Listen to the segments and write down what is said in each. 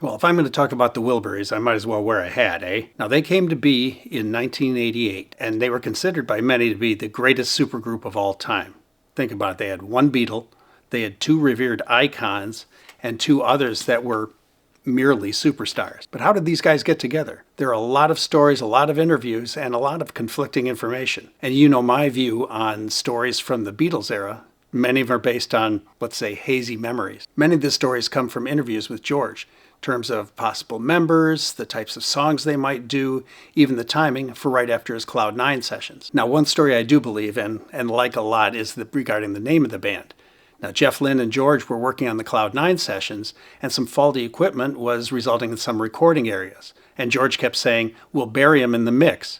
Well, if I'm going to talk about the Wilburys, I might as well wear a hat, eh? Now, they came to be in 1988, and they were considered by many to be the greatest supergroup of all time. Think about it. They had one Beatle, they had two revered icons, and two others that were merely superstars. But how did these guys get together? There are a lot of stories, a lot of interviews, and a lot of conflicting information. And you know my view on stories from the Beatles era. Many of them are based on, let's say, hazy memories. Many of the stories come from interviews with George, in terms of possible members, the types of songs they might do, even the timing for right after his Cloud 9 sessions. Now, one story I do believe and like a lot is regarding the name of the band. Now, Jeff Lynne and George were working on the Cloud 9 sessions, and some faulty equipment was resulting in some recording areas. And George kept saying, we'll bury him in the mix.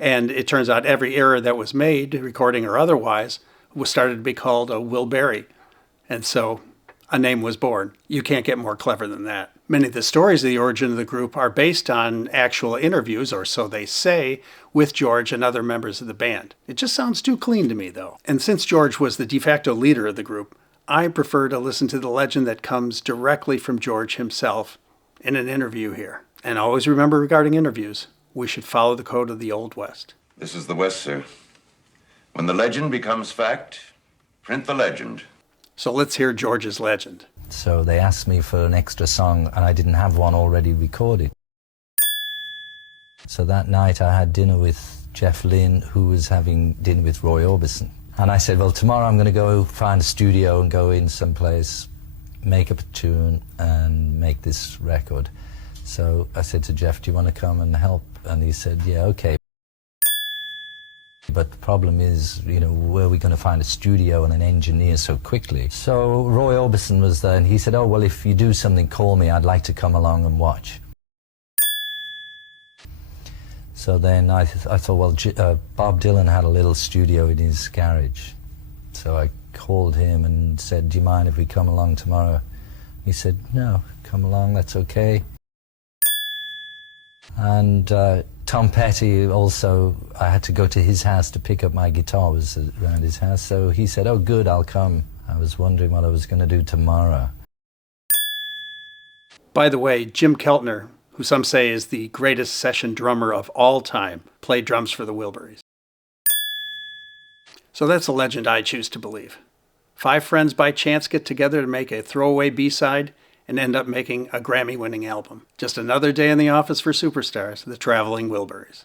And it turns out every error that was made, recording or otherwise, was started to be called a Will Bury. And so a name was born. You can't get more clever than that. Many of the stories of the origin of the group are based on actual interviews, or so they say, with George and other members of the band. It just sounds too clean to me, though. And since George was the de facto leader of the group, I prefer to listen to the legend that comes directly from George himself in an interview here. And always remember, regarding interviews, we should follow the code of the Old West. This is the West, sir. When the legend becomes fact, print the legend. So let's hear George's legend. So they asked me for an extra song, and I didn't have one already recorded. So that night I had dinner with Jeff Lynne, who was having dinner with Roy Orbison. And I said, well, tomorrow I'm going to go find a studio and go in someplace, make up a tune, and make this record. So I said to Jeff, do you want to come and help? And he said, yeah, okay. But the problem is, you know, where are we going to find a studio and an engineer so quickly? So Roy Orbison was there, and he said, oh, well, if you do something, call me. I'd like to come along and watch. So then I thought, well, Bob Dylan had a little studio in his garage. So I called him and said, do you mind if we come along tomorrow? He said, no, come along, that's okay. And Tom Petty also, I had to go to his house to pick up my guitar, it was around his house. So he said, oh, good, I'll come. I was wondering what I was going to do tomorrow. By the way, Jim Keltner, who some say is the greatest session drummer of all time, played drums for the Wilburys. So that's a legend I choose to believe. 5 friends by chance get together to make a throwaway B-side and end up making a Grammy-winning album. Just another day in the office for superstars, the Traveling Wilburys.